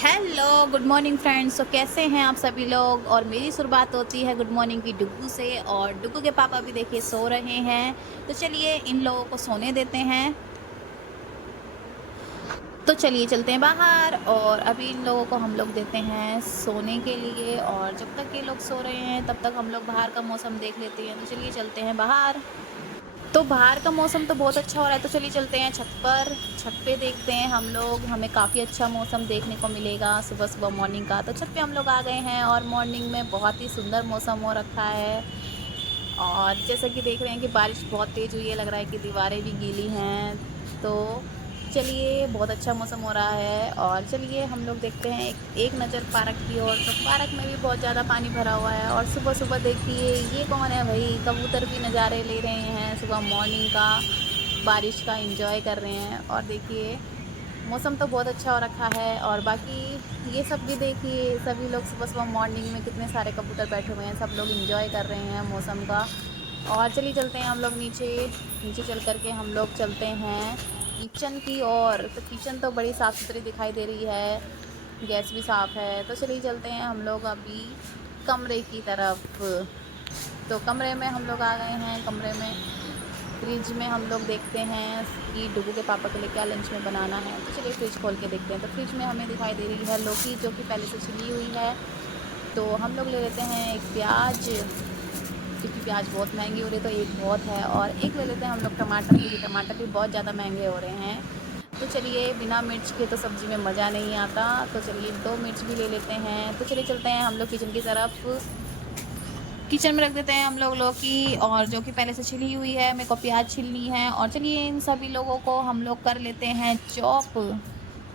Hello good morning friends. तो कैसे हैं आप सभी लोग। और मेरी शुरुआत होती है गुड मॉर्निंग की डुग्गू से। और डुग्गू के पापा भी देखिए सो रहे हैं, तो चलिए इन लोगों को सोने देते हैं। तो चलिए चलते हैं बाहर और अभी इन लोगों को हम लोग देते हैं सोने के लिए। और जब तक ये लोग सो रहे हैं तब तक हम लोग बाहर का मौसम देख लेते हैं। तो चलिए चलते हैं बाहर। तो बाहर का मौसम तो बहुत अच्छा हो रहा है, तो चलिए चलते हैं छत पर। छत पे देखते हैं हम लोग, हमें काफ़ी अच्छा मौसम देखने को मिलेगा सुबह सुबह मॉर्निंग का। तो छत पे हम लोग आ गए हैं और मॉर्निंग में बहुत ही सुंदर मौसम हो रखा है। और जैसा कि देख रहे हैं कि बारिश बहुत तेज़ हुई है, लग रहा है कि दीवारें भी गीली हैं। तो चलिए बहुत अच्छा मौसम हो रहा है। और चलिए हम लोग देखते हैं एक नज़र पार्क की ओर। तो पार्क में भी बहुत ज़्यादा पानी भरा हुआ है। और सुबह सुबह देखिए ये कौन है भाई, कबूतर भी नज़ारे ले रहे हैं सुबह मॉर्निंग का, बारिश का एंजॉय कर रहे हैं। और देखिए मौसम तो बहुत अच्छा हो रखा है। और बाकी ये सब भी देखिए, सभी लोग सुबह सुबह मॉर्निंग में कितने सारे कबूतर बैठे हुए हैं, सब लोग एंजॉय कर रहे हैं मौसम का। और चलिए चलते हैं हम लोग नीचे। नीचे चल कर के हम लोग चलते हैं किचन की ओर। तो किचन तो बड़ी साफ़ सुथरी दिखाई दे रही है, गैस भी साफ़ है। तो चलिए चलते हैं हम लोग अभी कमरे की तरफ। तो कमरे में हम लोग आ गए हैं। कमरे में फ्रिज में हम लोग देखते हैं कि डुगू के पापा के लिए क्या लंच में बनाना है। तो चलिए फ्रिज खोल के देखते हैं। तो फ्रिज में हमें दिखाई दे रही है लौकी, जो कि पहले से छिली हुई है। तो हम लोग ले लेते हैं एक प्याज, क्योंकि प्याज बहुत महंगी हो रही है, तो एक बहुत है। और एक ले लेते हैं हम लोग टमाटर, क्योंकि टमाटर भी बहुत ज़्यादा महंगे हो रहे हैं। तो चलिए बिना मिर्च के तो सब्ज़ी में मज़ा नहीं आता, तो चलिए 2 मिर्च भी ले लेते हैं। तो चलिए चलते हैं हम लोग किचन की तरफ। किचन में रख देते हैं हम लोग लौकी, और जो कि पहले से छिली हुई है, मेरे को प्याज छीलनी है। और चलिए इन सभी लोगों को हम लोग कर लेते हैं चॉप।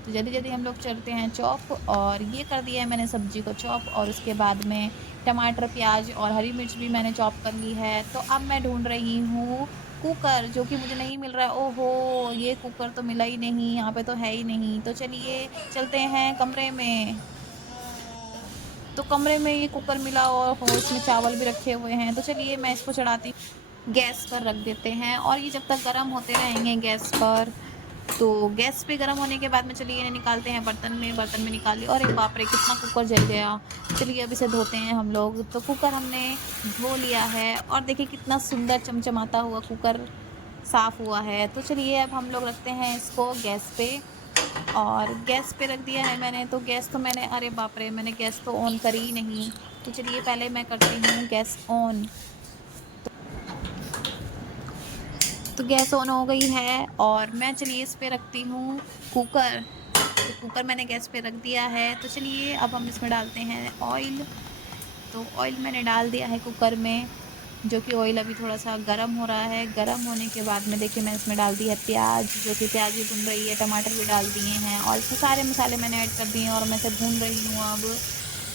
तो जल्दी जल्दी हम लोग चलते हैं चॉप। और ये कर दिया है मैंने सब्जी को चॉप, और उसके बाद में टमाटर, प्याज और हरी मिर्च भी मैंने चॉप कर ली है। तो अब मैं ढूंढ रही हूँ कुकर, जो कि मुझे नहीं मिल रहा है। ओहो, ये कुकर तो मिला ही नहीं, यहाँ पे तो है ही नहीं। तो चलिए चलते हैं कमरे में। तो कमरे में ये कुकर मिला और हो इसमें चावल भी रखे हुए हैं। तो चलिए मैं इसको चढ़ाती गैस पर रख देते हैं। और ये जब तक गर्म होते रहेंगे गैस पर, तो गैस पे गर्म होने के बाद में चलिए इन्हें निकालते हैं बर्तन में। बर्तन में निकाल लिया, और एक बाप रे कितना कुकर जल गया। चलिए अब इसे धोते हैं हम लोग। तो कुकर हमने धो लिया है, और देखिए कितना सुंदर चमचमाता हुआ कुकर साफ़ हुआ है। तो चलिए अब हम लोग रखते हैं इसको गैस पे। और गैस पे रख दिया है मैंने। तो गैस तो मैंने, अरे बाप रे, मैंने गैस तो ऑन करी ही नहीं। तो चलिए पहले मैं करती हूँ गैस ऑन। तो गैस ऑन हो गई है, और मैं चलिए इस पे रखती हूँ कुकर। तो कुकर मैंने गैस पे रख दिया है। तो चलिए अब हम इसमें डालते हैं ऑयल। तो ऑयल मैंने डाल दिया है कुकर में, जो कि ऑयल अभी थोड़ा सा गर्म हो रहा है। गर्म होने के बाद में देखिए मैं इसमें डाल दी है प्याज, जो कि प्याज भी भून रही है। टमाटर भी डाल दिए हैं, और इसमें सारे मसाले मैंने ऐड कर दिए हैं, और मैं इसे भून रही हूँ अब।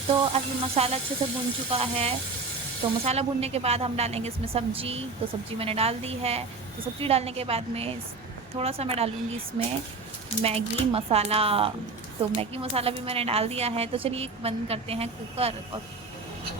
तो अब मसाला अच्छे से भून चुका है। तो मसाला भूनने के बाद हम डालेंगे इसमें सब्ज़ी। तो सब्ज़ी मैंने डाल दी है। तो सब्ज़ी डालने के बाद में थोड़ा सा मैं डालूँगी इसमें मैगी मसाला। तो मैगी मसाला भी मैंने डाल दिया है। तो चलिए बंद करते हैं कुकर,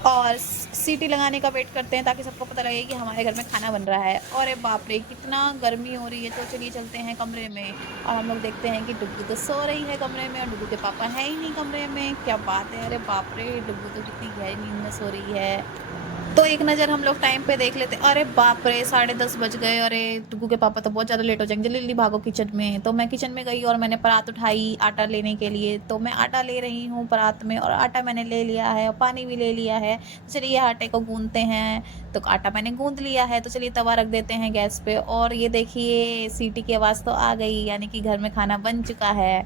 और सीटी लगाने का वेट करते हैं, ताकि सबको पता लगे कि हमारे घर में खाना बन रहा है। और ये बाप रे कितना गर्मी हो रही है। तो चलिए चलते हैं कमरे में, और हम लोग देखते हैं कि डुग्गू तो सो रही है कमरे में, और डुग्गू के पापा है ही नहीं कमरे में। क्या बात है, अरे बाप रे, डुग्गू तो कितनी गहरी नींद में सो रही है। तो एक नज़र हम लोग टाइम पे देख लेते। अरे बाप रे, 10:30 बज गए। अरे टुकू के पापा तो बहुत ज़्यादा लेट हो जाएंगे, जल्दी जल्दी भागो किचन में। तो मैं किचन में गई, और मैंने परात उठाई आटा लेने के लिए। तो मैं आटा ले रही हूँ परात में, और आटा मैंने ले लिया है, और पानी भी ले लिया है। तो चलिए आटे को गूंदते हैं। तो आटा मैंने गूंद लिया है। तो चलिए तवा रख देते हैं गैस पे। और ये देखिए सीटी की आवाज़ तो आ गई, यानी कि घर में खाना बन चुका है।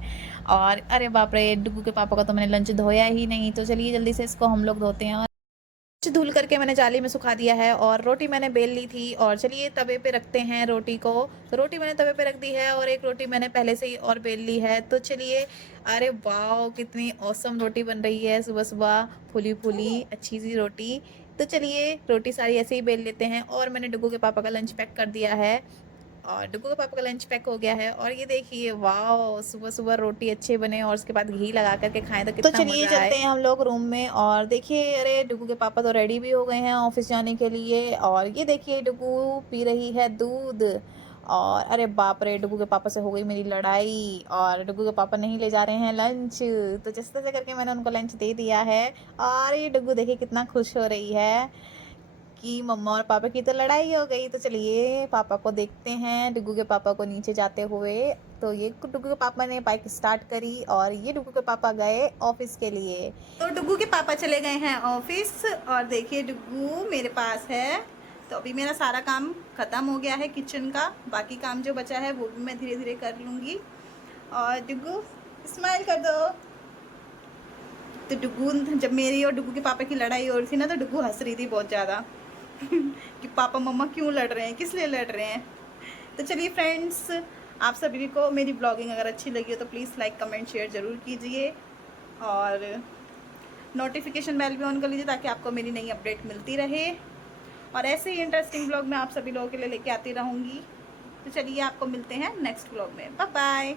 और अरे बाप रे, डुगू के पापा का तो मैंने लंच धोया ही नहीं। तो चलिए जल्दी से इसको हम लोग धोते हैं। धुल करके मैंने जाली में सुखा दिया है, और रोटी मैंने बेल ली थी। और चलिए तवे पे रखते हैं रोटी को। तो रोटी मैंने तवे पे रख दी है, और एक रोटी मैंने पहले से ही और बेल ली है। तो चलिए, अरे वाह कितनी औसम रोटी बन रही है सुबह सुबह, फूली फूली अच्छी सी रोटी। तो चलिए रोटी सारी ऐसे ही बेल लेते हैं। और मैंने डुगू के पापा का लंच पैक कर दिया है, और डुगू के पापा का लंच पैक हो गया है। और ये देखिए वाह, सुबह सुबह रोटी अच्छे बने, और उसके बाद घी लगा करके खाएं तो कितना चलिए मज़ा आए। चलते हैं हम लोग रूम में, और देखिए अरे डुगू के पापा तो रेडी भी हो गए हैं ऑफिस जाने के लिए। और ये देखिए डुगू पी रही है दूध। और अरे बाप रे, डुगू के पापा से हो गई मेरी लड़ाई और डुगू के पापा नहीं ले जा रहे हैं लंच। तो जिस तरह से करके मैंने उनको लंच दे दिया है और ये डुगू देखिए कितना खुश हो रही है कि मम्मा और पापा की तो लड़ाई हो गई। तो चलिए पापा को देखते हैं, डुगू के पापा को नीचे जाते हुए। तो ये डुगू के पापा ने बाइक स्टार्ट करी और ये डुगू के पापा गए ऑफिस के लिए। तो डुगू के पापा चले गए हैं ऑफिस और देखिए डुगू मेरे पास है। तो अभी मेरा सारा काम ख़त्म हो गया है किचन का, बाकी काम जो बचा है वो भी मैं धीरे धीरे कर लूँगी। और डुगू स्माइल कर दो। तो डुगू जब मेरी और डुगू के पापा की लड़ाई हो रही थी ना, तो डुगू हंस रही थी बहुत ज़्यादा कि पापा मम्मा क्यों लड़ रहे हैं, किस लिए लड़ रहे हैं। तो चलिए फ्रेंड्स, आप सभी को मेरी ब्लॉगिंग अगर अच्छी लगी हो तो प्लीज़ लाइक कमेंट शेयर ज़रूर कीजिए और नोटिफिकेशन बेल भी ऑन कर लीजिए ताकि आपको मेरी नई अपडेट मिलती रहे। और ऐसे ही इंटरेस्टिंग ब्लॉग मैं आप सभी लोगों के लिए लेके आती रहूँगी। तो चलिए आपको मिलते हैं नेक्स्ट ब्लॉग में। Bye bye.